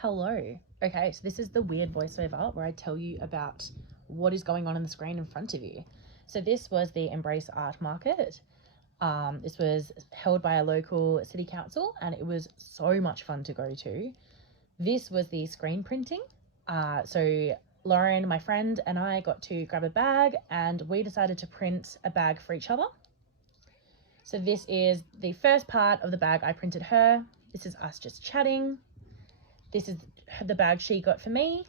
Hello. Okay, so this is the weird voiceover where I tell you about what is going on the screen in front of you. So this was the Embrace Art Market. This was held by a local city council and it was so much fun to go to. This was the screen printing. So Lauren, my friend, and I got to grab a bag and we decided to print a bag for each other. So this is the first part of the bag I printed her. This is us just chatting. This is the bag she got for me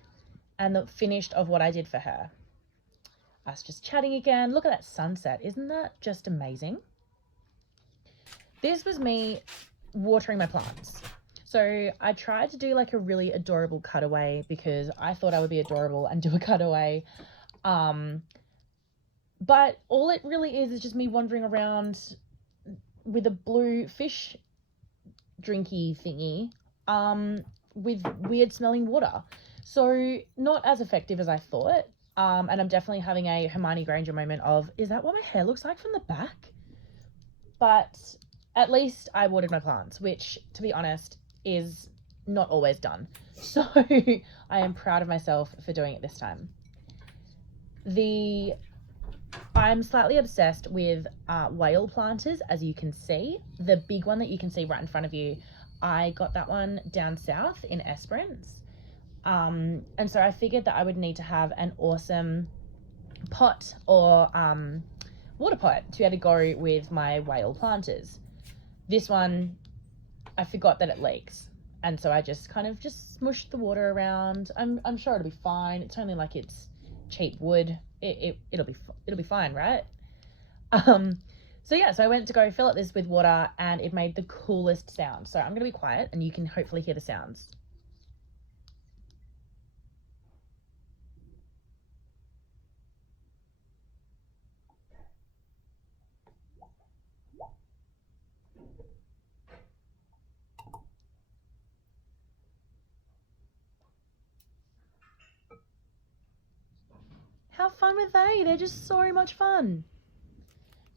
and the finished of what I did for her. Us just chatting again. Look at that sunset. Isn't that just amazing? This was me watering my plants. So I tried to do like a really adorable cutaway because I thought I would be adorable and do a cutaway. But all it really is just me wandering around with a blue fish drinky thingy. With weird smelling water. So not as effective as I thought. And I'm definitely having a Hermione Granger moment of, is that what my hair looks like from the back? But at least I watered my plants, which, to be honest, is not always done. So I am proud of myself for doing it this time. I'm slightly obsessed with whale planters, as you can see. The big one that you can see right in front of you, I got that one down south in Esperance. And so I figured that I would need to have an awesome pot or water pot to be able to go with my whale planters. This one, I forgot that it leaks. And so I just kind of just smushed the water around. I'm sure it'll be fine. It's only like it's cheap wood. It'll be fine, right? So I went to go fill up this with water and it made the coolest sound. So I'm going to be quiet and you can hopefully hear the sounds. How fun were they? They're just so much fun.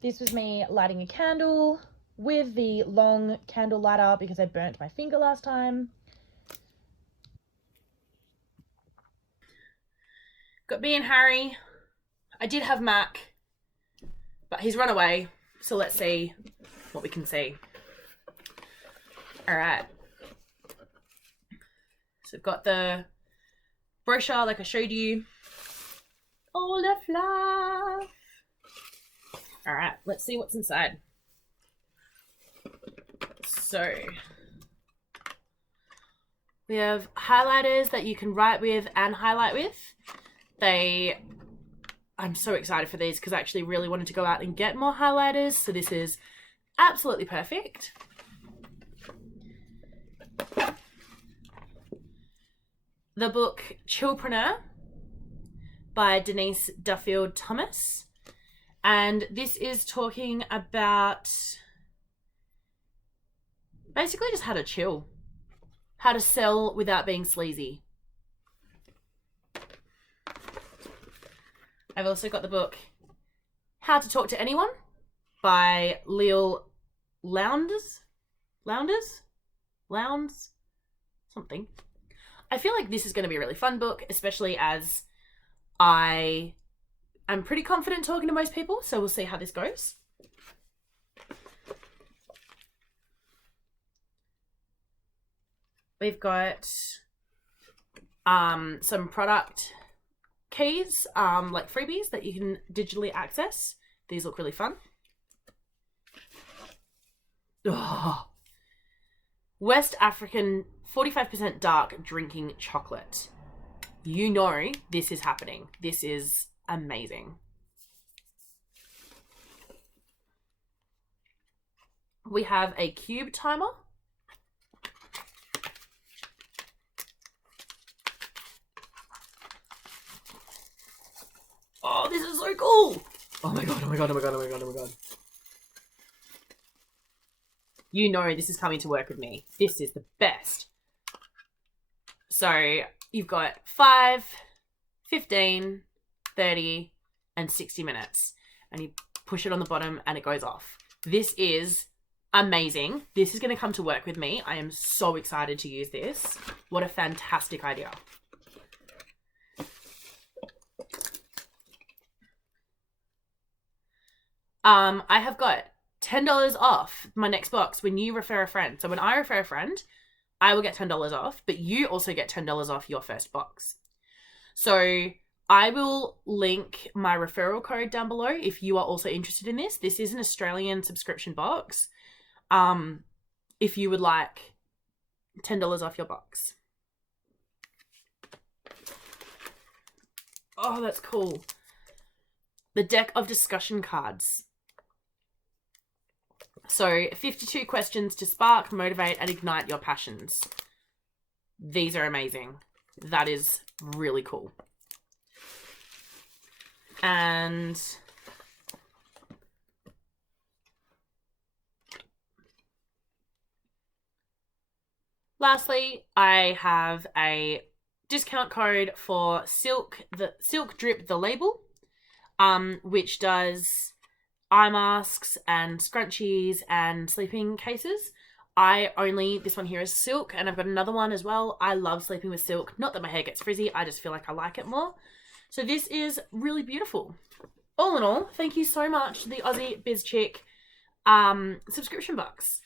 This was me lighting a candle with the long candle lighter because I burnt my finger last time. Got me and Harry. I did have Mac, but he's run away. So let's see what we can see. All right. So I've got the brochure like I showed you. All the fluff. All right, let's see what's inside. So we have highlighters that you can write with and highlight with. I'm so excited for these because I actually really wanted to go out and get more highlighters. So this is absolutely perfect. The book Chillpreneur by Denise Duffield Thomas. And this is talking about basically just how to chill, how to sell without being sleazy. I've also got the book How to Talk to Anyone by Leal Lowndes, something. I feel like this is going to be a really fun book, especially as I am pretty confident talking to most people, so we'll see how this goes. We've got some product keys, like freebies that you can digitally access. These look really fun. Oh. West African 45% dark drinking chocolate. You know this is happening. This is amazing. We have a cube timer. Oh, this is so cool. Oh my god, oh my god, oh my god, oh my god, oh my god. You know this is coming to work with me. This is the best. So you've got 5, 15, 30, and 60 minutes. And you push it on the bottom and it goes off. This is Amazing. This is going to come to work with me. I am so excited to use this. What a fantastic idea. I have got $10 off my next box when you refer a friend. So when I refer a friend, I will get $10 off, but you also get $10 off your first box. So I will link my referral code down below if you are also interested in this. This is an Australian subscription box. If you would like $10 off your box. Oh, that's cool. The deck of discussion cards. So 52 questions to spark, motivate, and ignite your passions. These are amazing. That is really cool. And lastly, I have a discount code for Silk Drip the Label, which does eye masks and scrunchies and sleeping cases. This one here is silk, and I've got another one as well. I love sleeping with silk. Not that my hair gets frizzy, I just feel like I like it more. So this is really beautiful. All in all, thank you so much to the Aussie Biz Chic subscription box.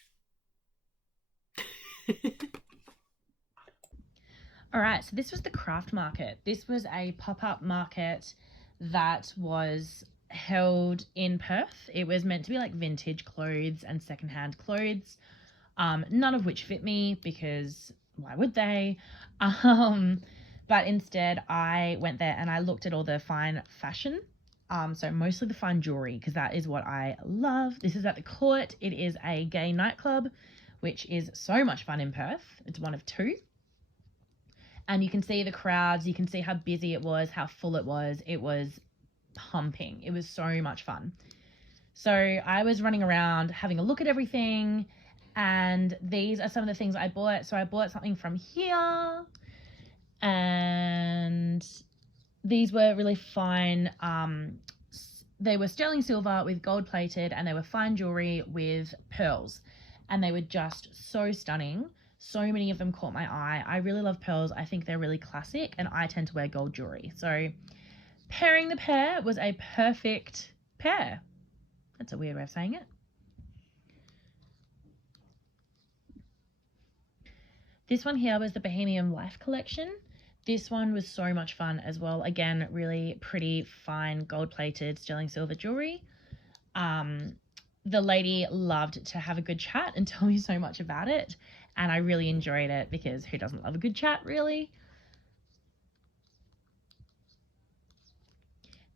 All right, so this was the craft market. This was a pop-up market that was held in Perth. It was meant to be like vintage clothes and secondhand clothes, none of which fit me because why would they? But instead I went there and I looked at all the fine fashion, so mostly the fine jewelry, because that is what I love. This is at the Court. It is a gay nightclub, which is so much fun in Perth. It's one of two. And you can see the crowds, you can see how busy it was, how full it was. It was pumping. It was so much fun. So I was running around having a look at everything, and these are some of the things I bought. So I bought something from here, and these were really fine. They were sterling silver with gold plated, and they were fine jewelry with pearls, and they were just so stunning. So many of them caught my eye. I really love pearls. I think they're really classic, and I tend to wear gold jewelry. So pairing the pair was a perfect pair. That's a weird way of saying it. This one here was the Bohemian Life collection. This one was so much fun as well. Again, really pretty, fine, gold-plated sterling silver jewelry. The lady loved to have a good chat and tell me so much about it, and I really enjoyed it because who doesn't love a good chat, really?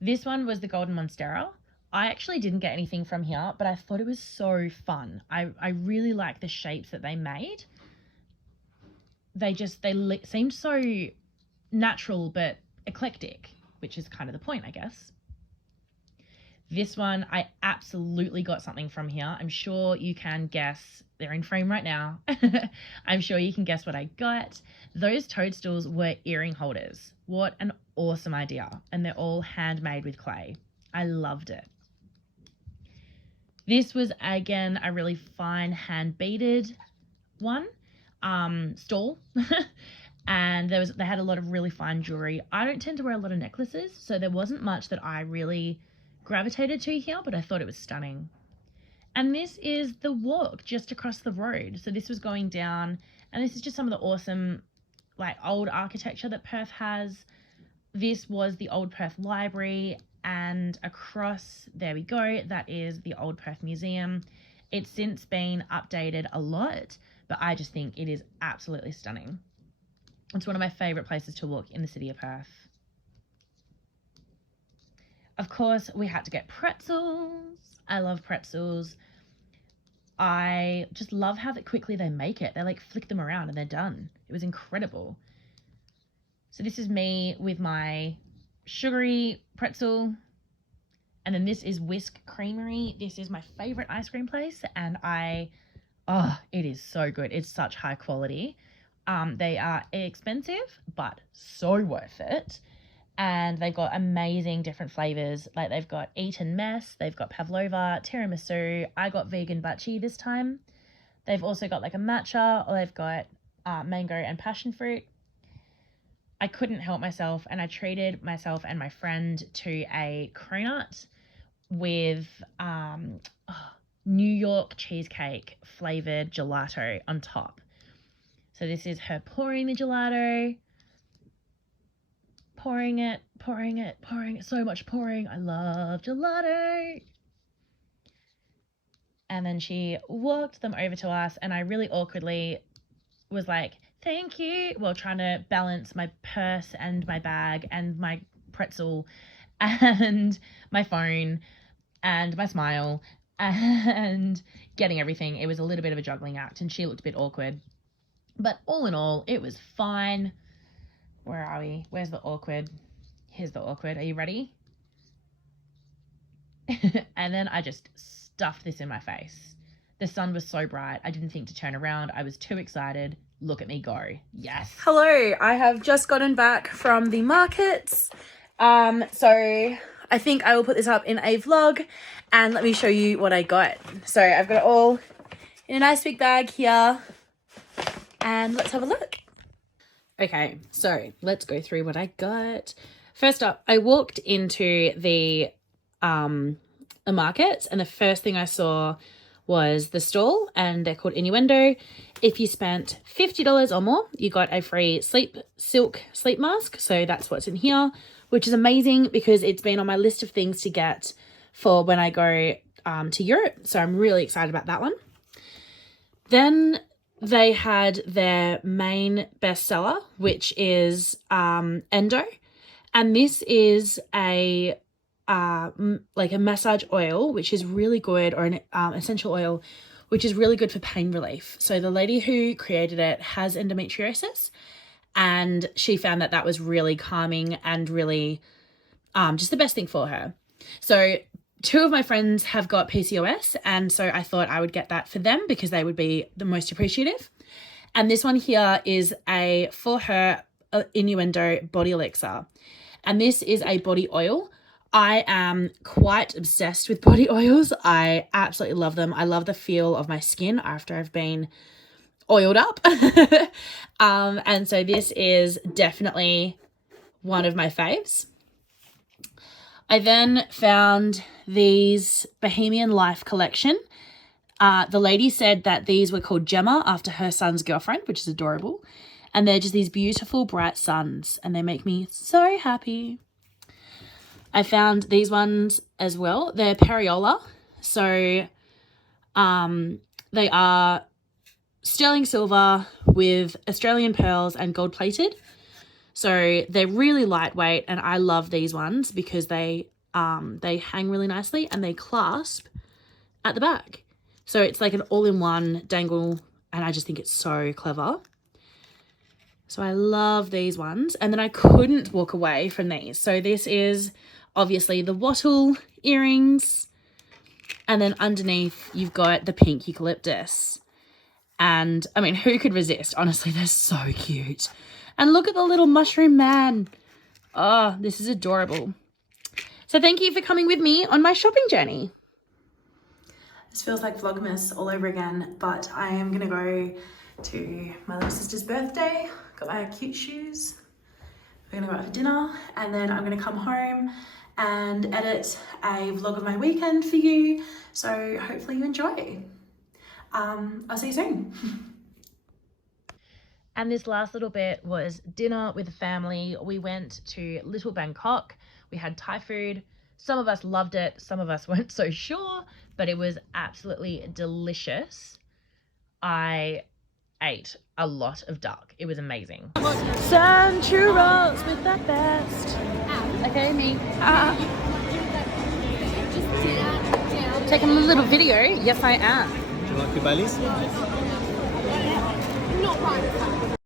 This one was the Golden Monstera. I actually didn't get anything from here, but I thought it was so fun. I really like the shapes that they made. They seemed so natural but eclectic, which is kind of the point, I guess. This one, I absolutely got something from here. I'm sure you can guess. They're in frame right now. I'm sure you can guess what I got. Those toadstools were earring holders. What an awesome idea. And they're all handmade with clay. I loved it. This was, again, a really fine hand-beaded one, stall. And they had a lot of really fine jewelry. I don't tend to wear a lot of necklaces, so there wasn't much that I really gravitated to here, but I thought it was stunning. And this is the walk just across the road. So this was going down, and this is just some of the awesome like old architecture that Perth has. This was the Old Perth Library, and across there we go, that is the Old Perth Museum. It's since been updated a lot, but I just think it is absolutely stunning. It's one of my favourite places to look in the city of Perth. Of course, we had to get pretzels. I love pretzels. I just love how quickly they make it. They like flick them around and they're done. It was incredible. So this is me with my sugary pretzel. And then this is Whisk Creamery. This is my favorite ice cream place. And it is so good. It's such high quality. They are expensive, but so worth it. And they've got amazing different flavors. Like they've got Eton mess, they've got pavlova, tiramisu. I got vegan butchie this time. They've also got like a matcha, or they've got mango and passion fruit. I couldn't help myself, and I treated myself and my friend to a cronut with New York cheesecake flavored gelato on top. So this is her pouring the gelato, pouring it, so much pouring. I love gelato. And then she walked them over to us, and I really awkwardly was like, thank you, while trying to balance my purse and my bag and my pretzel and my phone and my smile and getting everything. It was a little bit of a juggling act, and she looked a bit awkward. But all in all, it was fine. Where are we? Where's the awkward? Here's the awkward. Are you ready? And then I just stuffed this in my face. The sun was so bright, I didn't think to turn around. I was too excited. Look at me go. Yes. Hello, I have just gotten back from the markets. So I think I will put this up in a vlog, and let me show you what I got. So I've got it all in a nice big bag here, and let's have a look. Okay, so let's go through what I got. First up, I walked into the market, and the first thing I saw was the stall, and they're called Innuendo. If you spent $50 or more, you got a free silk sleep mask. So that's what's in here, which is amazing because it's been on my list of things to get for when I go to Europe. So I'm really excited about that one. Then they had their main bestseller, which is Endo. And this is a like a massage oil, which is really good, or an essential oil, which is really good for pain relief. So the lady who created it has endometriosis, and she found that that was really calming and really just the best thing for her. So 2 of my friends have got PCOS, and so I thought I would get that for them because they would be the most appreciative. And this one here is for her Innuendo body elixir, and this is a body oil. I am quite obsessed with body oils. I absolutely love them. I love the feel of my skin after I've been oiled up. And so this is definitely one of my faves. I then found these Bohemian Life collection. The lady said that these were called Gemma after her son's girlfriend, which is adorable. And they're just these beautiful bright suns, and they make me so happy. I found these ones as well. They're Periola. So they are sterling silver with Australian pearls and gold plated. So they're really lightweight, and I love these ones because they hang really nicely and they clasp at the back. So it's like an all-in-one dangle, and I just think it's so clever. So I love these ones. And then I couldn't walk away from these. So this is obviously the wattle earrings, and then underneath you've got the pink eucalyptus. And I mean, who could resist? Honestly, they're so cute. And look at the little mushroom man. Oh, this is adorable. So thank you for coming with me on my shopping journey. This feels like Vlogmas all over again, but I am gonna go to my little sister's birthday. Got my cute shoes. We're gonna go out for dinner, and then I'm gonna come home and edit a vlog of my weekend for you. So hopefully you enjoy. I'll see you soon. And this last little bit was dinner with the family. We went to Little Bangkok. We had Thai food. Some of us loved it. Some of us weren't so sure, but it was absolutely delicious. I ate a lot of duck. It was amazing. Sun churros with the best. Okay, me. Taking a little video. Yes, I am. Do you like your Baileys? Not right.